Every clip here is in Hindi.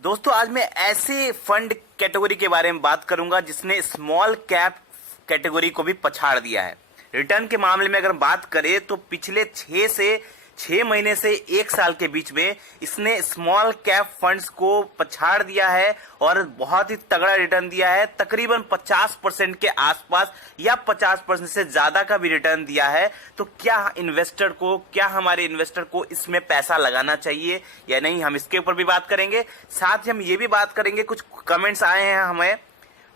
दोस्तों आज मैं ऐसे फंड कैटेगरी के बारे में बात करूंगा जिसने स्मॉल कैप कैटेगरी को भी पछाड़ दिया है। रिटर्न के मामले में अगर बात करें तो पिछले 6 महीने से 1 साल के बीच में इसने स्मॉल कैप फंड्स को पछाड़ दिया है और बहुत ही तगड़ा रिटर्न दिया है। तकरीबन 50% के आसपास या 50% से ज्यादा का भी रिटर्न दिया है। तो क्या हमारे इन्वेस्टर को इसमें पैसा लगाना चाहिए या नहीं, हम इसके ऊपर भी बात करेंगे। साथ ही हम ये भी बात करेंगे, कुछ कमेंट्स आए हैं हमें,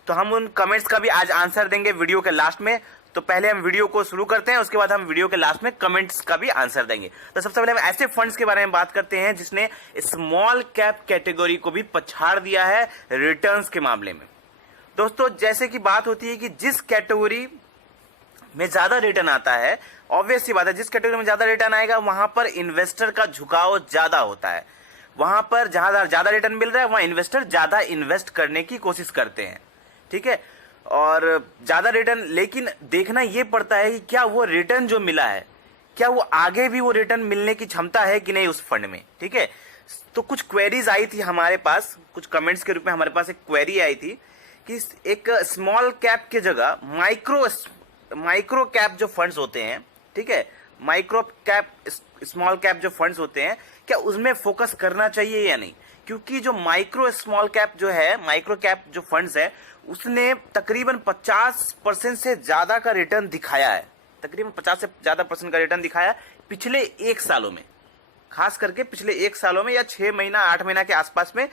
तो हम उन कमेंट्स का भी आज आंसर देंगे वीडियो के लास्ट में। तो पहले हम वीडियो को शुरू करते हैं, उसके बाद हम वीडियो के लास्ट में कमेंट्स का भी आंसर देंगे। तो सबसे पहले हम ऐसे फंड्स के बारे में बात करते हैं जिसने स्मॉल कैप कैटेगरी को भी पछाड़ दिया है रिटर्न्स के मामले में। दोस्तों जैसे कि बात होती है कि जिस कैटेगरी में ज्यादा रिटर्न आता है, ऑब्वियस सी बात है, जिस कैटेगरी में ज्यादा रिटर्न आएगा वहां पर इन्वेस्टर का झुकाव ज्यादा होता है। वहां पर जहां ज्यादा रिटर्न मिल रहा है वहां इन्वेस्टर ज्यादा इन्वेस्ट करने की कोशिश करते हैं, ठीक है। और ज्यादा रिटर्न, लेकिन देखना यह पड़ता है कि क्या वो रिटर्न जो मिला है, क्या वो आगे भी वो रिटर्न मिलने की क्षमता है कि नहीं उस फंड में, ठीक है। तो कुछ क्वेरीज आई थी हमारे पास, कुछ कमेंट्स के रूप में हमारे पास एक क्वेरी आई थी कि एक स्मॉल कैप के जगह माइक्रो कैप जो फंड्स होते हैं, ठीक है, माइक्रो कैप स्मॉल कैप जो फंड्स होते हैं, क्या उसमें फोकस करना चाहिए या नहीं। क्योंकि जो माइक्रो स्मॉल कैप जो है, माइक्रो कैप जो फंड्स है, उसने तकरीबन 50% से ज्यादा का रिटर्न दिखाया है। तकरीबन 50 से ज्यादा % का रिटर्न दिखाया है पिछले 1 सालों में, खास करके पिछले 1 सालों में या 6 महीना 8 महीना के आसपास में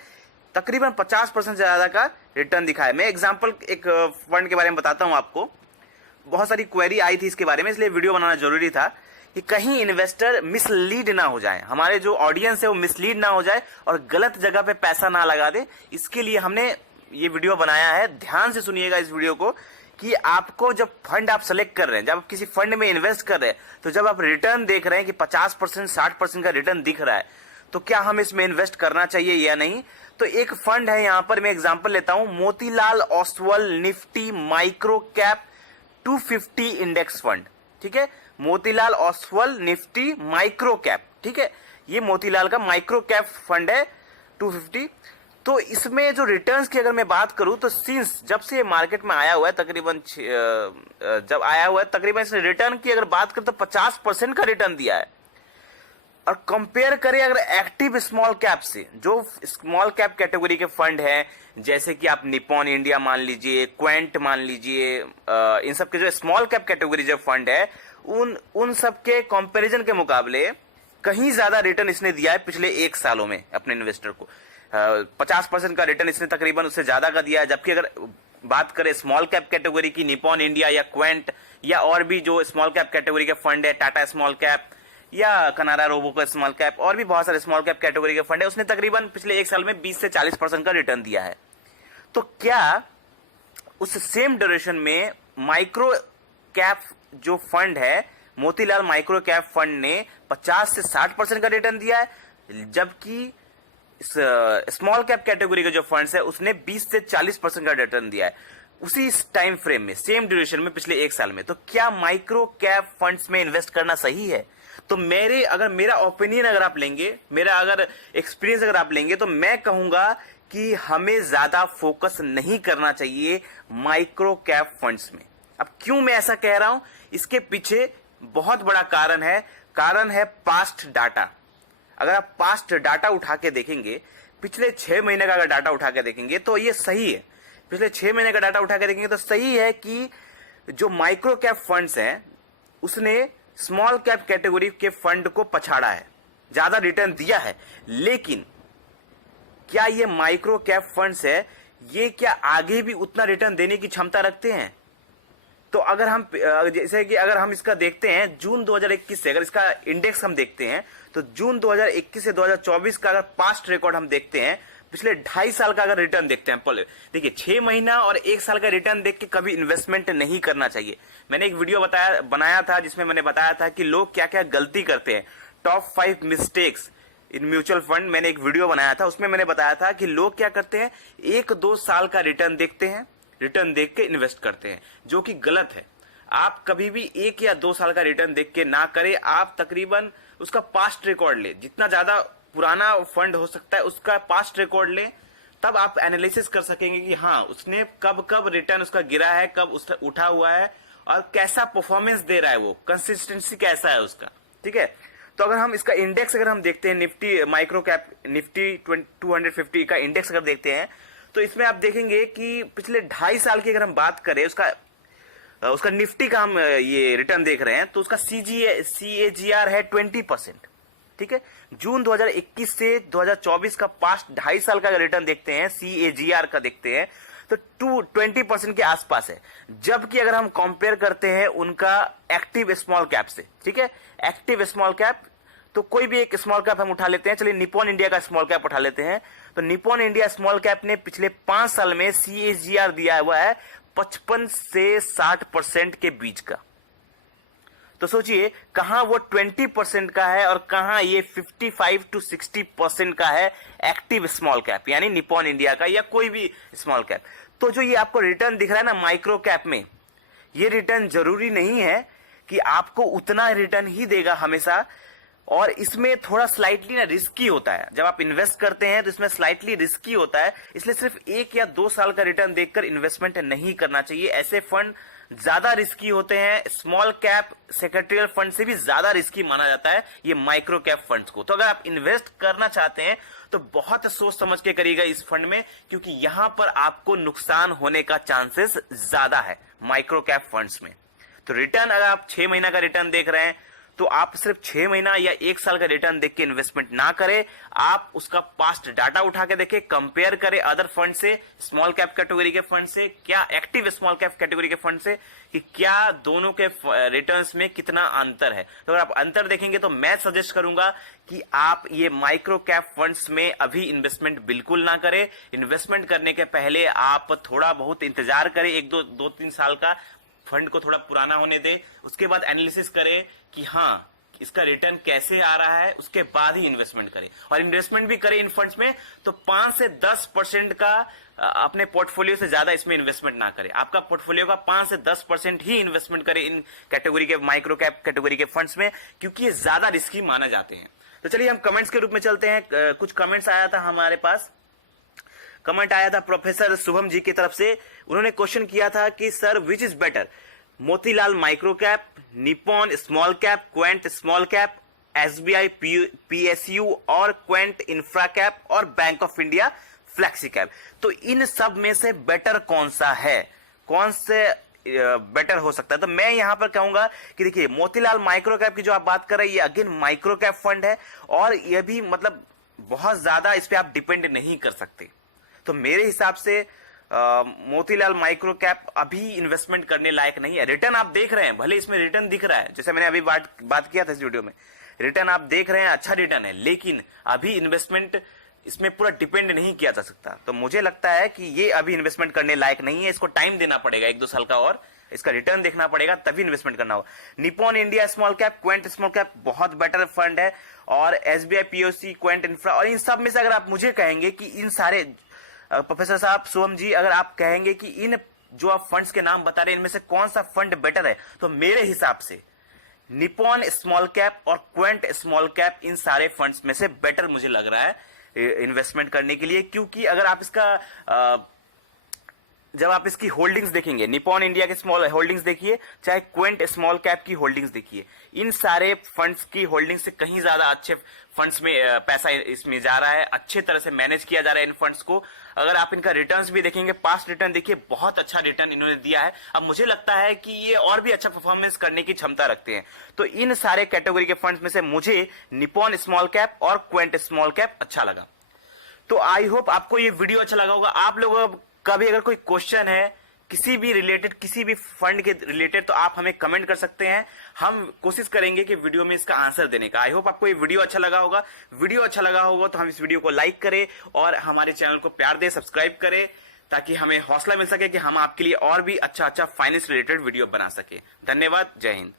तकरीबन 50% से ज्यादा का रिटर्न दिखाया है। मैं एग्जांपल एक फंड के बारे में बताता हूं आपको। बहुत सारी क्वेरी आई थी इसके बारे में, इसलिए वीडियो बनाना जरूरी था कि कहीं इन्वेस्टर मिसलीड ना हो जाए, हमारे जो ऑडियंस है वो मिसलीड ना हो जाए और गलत जगह पे पैसा ना लगा दे। इसके लिए हमने ये वीडियो बनाया है। ध्यान से सुनिएगा इस वीडियो को कि आपको जब फंड आप सेलेक्ट कर रहे हैं, जब आप किसी फंड में इन्वेस्ट कर रहे हैं, तो जब आप रिटर्न देख रहे हैं कि 50% 60% का रिटर्न दिख रहा है, तो क्या हम इसमें इन्वेस्ट करना चाहिए या नहीं। तो एक फंड है, यहां पर मैं एग्जाम्पल लेता हूं, Motilal Oswal Nifty micro cap 250 index fund, ठीक है। Motilal Oswal Nifty micro cap, ठीक है, ये मोतीलाल का माइक्रो कैप फंड है 250। तो इसमें जो रिटर्न्स की अगर मैं बात करूं तो सिंस जब से ये मार्केट में आया हुआ है, तकरीबन इसने रिटर्न की अगर बात करें तो 50% का रिटर्न दिया है। और कंपेयर करें अगर एक्टिव स्मॉल कैप से, जो स्मॉल कैप कैटेगरी के फंड हैं, जैसे कि आप निप्पॉन इंडिया मान लीजिए, क्वेंट मान लीजिए, इन सब के जो स्मॉल कैप कैटेगरी जो फंड है, उन सब के कंपैरिजन के मुकाबले कहीं ज्यादा रिटर्न इसने दिया है पिछले 1 सालों में अपने इन्वेस्टर को। 50% का रिटर्न इसने तकरीबन उससे ज्यादा का दिया है। जबकि अगर बात करें स्मॉल कैप कैटेगरी की, निप्पॉन इंडिया या क्वेंट या और भी जो स्मॉल कैप कैटेगरी के फंड है, टाटा स्मॉल कैप या कनारा रोबो का स्मॉल कैप, और भी बहुत सारे स्मॉल कैप कैटेगरी के फंड है, उसने तकरीबन पिछले 1 साल में 20 से 40% का रिटर्न दिया है। तो क्या उस सेम ड्यूरेशन में माइक्रो कैप जो फंड है, मोतीलाल माइक्रो कैप फंड ने 50 से 60% का रिटर्न दिया है, जबकि स्मॉल कैप कैटेगरी के जो फंड्स है उसने 20 से 40% का रिटर्न दिया है उसी टाइम फ्रेम में, सेम ड्यूरेशन में, पिछले 1 साल में। तो क्या माइक्रो कैप फंड्स में इन्वेस्ट करना सही है। तो मेरा ओपिनियन अगर आप लेंगे, मेरा अगर एक्सपीरियंस अगर आप लेंगे, तो मैं कहूंगा कि हमें ज्यादा फोकस नहीं करना चाहिए माइक्रो कैप फंड्स में। अब क्यों मैं ऐसा कह रहा हूं, इसके पीछे बहुत बड़ा कारण है पास्ट डाटा। अगर आप पास्ट डाटा उठा के देखेंगे, पिछले 6 महीने का अगर डाटा उठा के देखेंगे तो ये सही है। पिछले 6 महीने का डाटा उठा के देखेंगे तो सही है कि जो माइक्रो कैप फंड्स हैं उसने स्मॉल कैप कैटेगरी के फंड को पछाड़ा है, ज्यादा रिटर्न दिया है। लेकिन क्या ये माइक्रो कैप फंड्स है, ये क्या आगे भी उतना रिटर्न देने की क्षमता रखते हैं। तो अगर हम जैसे कि अगर हम इसका देखते हैं जून 2021 से, अगर इसका इंडेक्स हम देखते हैं तो जून 2021 से 2024 का अगर पास्ट रिकॉर्ड हम देखते हैं, पिछले 2.5 साल का अगर रिटर्न देखते हैं, देखिए 6 महीना और 1 साल का रिटर्न देख के कभी इन्वेस्टमेंट नहीं करना चाहिए। मैंने एक वीडियो बनाया था जिसमें मैंने बताया था कि लोग क्या क्या गलती करते हैं, top 5 mistakes in mutual fund. मैंने एक वीडियो बनाया था, उसमें मैंने बताया था कि लोग क्या करते हैं, 1-2 साल का रिटर्न देखते हैं, रिटर्न देख के इन्वेस्ट करते हैं, जो कि गलत है। आप कभी भी 1 या 2 साल का रिटर्न देख के ना करें। आप तकरीबन उसका पास्ट रिकॉर्ड ले, जितना ज्यादा पुराना फंड हो सकता है उसका पास्ट रिकॉर्ड ले, तब आप एनालिसिस कर सकेंगे कि हाँ उसने कब कब रिटर्न उसका गिरा है, कब उसका उठा हुआ है और कैसा परफॉर्मेंस दे रहा है, वो कंसिस्टेंसी कैसा है उसका। ठीक है, तो अगर हम इसका इंडेक्स अगर हम देखते हैं, निफ्टी माइक्रो कैप निफ्टी 250 का इंडेक्स अगर देखते हैं तो इसमें आप देखेंगे कि पिछले 2.5 साल की अगर हम बात करें उसका निफ्टी का हम ये रिटर्न देख रहे हैं तो उसका CAGR है 20%। ठीक है, जून 2021 से 2024 का पास्ट 2.5 साल का अगर रिटर्न देखते हैं, CAGR का देखते हैं तो 20% के आसपास है। जबकि अगर हम कंपेयर करते हैं उनका एक्टिव स्मॉल कैप से, ठीक है, एक्टिव स्मॉल कैप, तो कोई भी एक स्मॉल कैप हम उठा लेते हैं, चलिए निप्पॉन इंडिया का स्मॉल कैप उठा लेते हैं। तो निप्पॉन इंडिया स्मॉल कैप ने पिछले 5 साल में CAGR दिया हुआ है 55 से 60% के बीच का। तो सोचिए कहां वो 20% का है और कहां ये 55 to 60% का है एक्टिव स्मॉल कैप, यानी निप्पॉन इंडिया का या कोई भी स्मॉल कैप। तो जो ये आपको रिटर्न दिख रहा है ना माइक्रो कैप में, ये रिटर्न जरूरी नहीं है कि आपको उतना रिटर्न ही देगा हमेशा, और इसमें थोड़ा स्लाइटली ना रिस्की होता है। जब आप इन्वेस्ट करते हैं तो इसमें स्लाइटली रिस्की होता है, इसलिए सिर्फ 1 या 2 साल का रिटर्न देखकर इन्वेस्टमेंट नहीं करना चाहिए। ऐसे फंड ज्यादा रिस्की होते हैं, स्मॉल कैप सेक्रेटरियल फंड से भी ज्यादा रिस्की माना जाता है ये माइक्रो कैप फंड्स को। तो अगर आप इन्वेस्ट करना चाहते हैं तो बहुत सोच समझ के करिएगा इस फंड में, क्योंकि यहां पर आपको नुकसान होने का चांसेस ज्यादा है माइक्रो कैप फंड्स में। तो रिटर्न अगर आप 6 महीना का रिटर्न देख रहे हैं तो आप सिर्फ 6 महीना या 1 साल का रिटर्न देख के इन्वेस्टमेंट ना करें, आप उसका पास्ट डाटा उठा के देखें, कंपेयर करें अदर फंड से, स्मॉल कैप कैटेगरी के फंड से, क्या एक्टिव स्मॉल कैप कैटेगरी के फंड से, कि क्या दोनों के रिटर्न्स में कितना अंतर है। तो अगर आप अंतर देखेंगे तो मैं सजेस्ट करूंगा कि आप ये माइक्रो कैप फंड्स में अभी इन्वेस्टमेंट बिल्कुल ना करें। इन्वेस्टमेंट करने के पहले आप थोड़ा बहुत इंतजार करें, 1-2-3 साल का, फंड को थोड़ा पुराना होने दे, उसके बाद एनालिसिस करें कि हाँ इसका रिटर्न कैसे आ रहा है, उसके बाद ही इन्वेस्टमेंट करें। और इन्वेस्टमेंट भी करें इन फंड्स में तो 5 से 10% का अपने पोर्टफोलियो से ज्यादा इसमें इन्वेस्टमेंट ना करें। आपका पोर्टफोलियो का 5 से 10% ही इन्वेस्टमेंट करें इन कैटेगरी के माइक्रो कैप कैटेगरी के फंड्स में, क्योंकि ये ज्यादा रिस्की माने जाते हैं। तो चलिए हम कमेंट्स के रूप में चलते हैं। कुछ कमेंट्स आया था हमारे पास, कमेंट आया था प्रोफेसर शुभम जी की तरफ से। उन्होंने क्वेश्चन किया था कि sir which is better, Motilal micro cap, Nippon small cap, Quint small cap, SBI PSU और क्वेंट इंफ्रा कैप और bank of India flexi cap. तो इन सब में से बेटर कौन सा है, कौन से बेटर हो सकता है? तो मैं यहां पर कहूंगा कि देखिए मोतीलाल माइक्रो कैप की जो आप बात कर रहे हैं ये अगेन माइक्रो कैप फंड है और ये भी मतलब बहुत ज्यादा इस पे आप डिपेंड नहीं कर सकते। तो मेरे हिसाब से मोतीलाल माइक्रो कैप अभी इन्वेस्टमेंट करने लायक नहीं है। रिटर्न आप देख रहे हैं, भले इसमें रिटर्न दिख रहा है, जैसे मैंने अभी बात किया था इस वीडियो में, रिटर्न आप देख रहे हैं, अच्छा रिटर्न है, लेकिन अभी इन्वेस्टमेंट इसमें पूरा डिपेंड नहीं किया जा सकता। तो मुझे लगता है कि ये अभी इन्वेस्टमेंट करने लायक नहीं है, इसको टाइम देना पड़ेगा 1-2 साल का और इसका रिटर्न देखना पड़ेगा तभी इन्वेस्टमेंट करना होगा। Nippon India small cap, Quint small cap बहुत बेटर फंड है, और SBI PSU, क्वेंट इंफ्रा, और इन सब में से अगर आप मुझे कहेंगे कि इन सारे प्रोफेसर साहब शुभम जी, अगर आप कहेंगे कि इन जो आप फंड्स के नाम बता रहे हैं इनमें से कौन सा फंड बेटर है, तो मेरे हिसाब से निप्पॉन स्मॉल कैप और क्वेंट स्मॉल कैप इन सारे फंड्स में से बेटर मुझे लग रहा है इन्वेस्टमेंट करने के लिए। क्योंकि अगर आप इसका जब आप इसकी होल्डिंग्स देखेंगे, निप्पॉन इंडिया के स्मॉल होल्डिंग्स देखिए, चाहे क्वेंट स्मॉल कैप की होल्डिंग्स देखिए, इन सारे फंड्स की होल्डिंग्स से कहीं ज्यादा अच्छे फंड्स में पैसा इसमें जा रहा है, अच्छे तरह से मैनेज किया जा रहा है इन फंड्स को। अगर आप इनका रिटर्न्स भी देखेंगे, पास्ट रिटर्न देखिए, बहुत अच्छा रिटर्न इन्होंने दिया है। अब मुझे लगता है कि ये और भी अच्छा परफॉर्मेंस करने की क्षमता रखते हैं। तो इन सारे कैटेगरी के फंड्स में से मुझे निप्पॉन स्मॉल कैप और क्वेंट स्मॉल कैप अच्छा लगा। तो आई होप आपको ये वीडियो अच्छा लगा होगा। आप लोगों का भी अगर कोई क्वेश्चन है किसी भी रिलेटेड, किसी भी फंड के रिलेटेड, तो आप हमें कमेंट कर सकते हैं, हम कोशिश करेंगे कि वीडियो में इसका आंसर देने का। आई होप आपको ये वीडियो अच्छा लगा होगा। वीडियो अच्छा लगा होगा तो हम इस वीडियो को लाइक करें और हमारे चैनल को प्यार दें, सब्सक्राइब करें, ताकि हमें हौसला मिल सके कि हम आपके लिए और भी अच्छा फाइनेंस रिलेटेड वीडियो बना सके। धन्यवाद, जय हिंद।